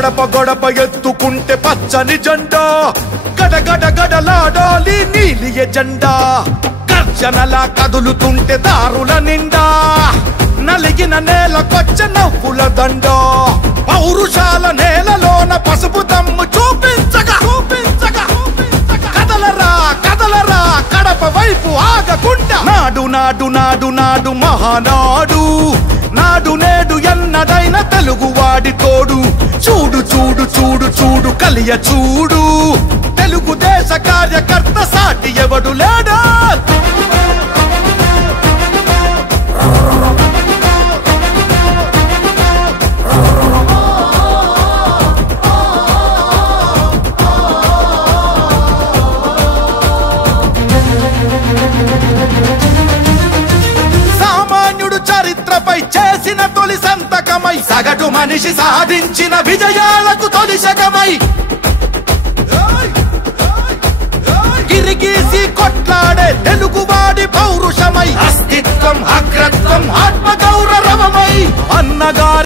గడప గడప ఎత్తుకుంటే పచ్చని జెండా గడగడ గడలాడాలి నీలి ఎజెండా గర్జనలా కదులుతుంటే దారుల నిండా నలిగిన నేలకొచ్చ నవ్వుల దండ పౌరుషాల నేలలోన పసుపు దమ్ము చూపించగా కదలరా కదలరా కడప వైపు ఆగకుండా నాడు నాడు నాడు నాడు మహానాడు నాడు నేడు ఎన్నడైన తెలుగువాడి తోడు చూడు చూడు చూడు చూడు కలియ చూడు తెలుగుదేశ కార్యకర్త సాటి ఎవడు లేడా చరిత్రపై చేసిన తొలి సంతకమై సగటు మనిషి సాధించిన విజయాలకు తొలి శకమై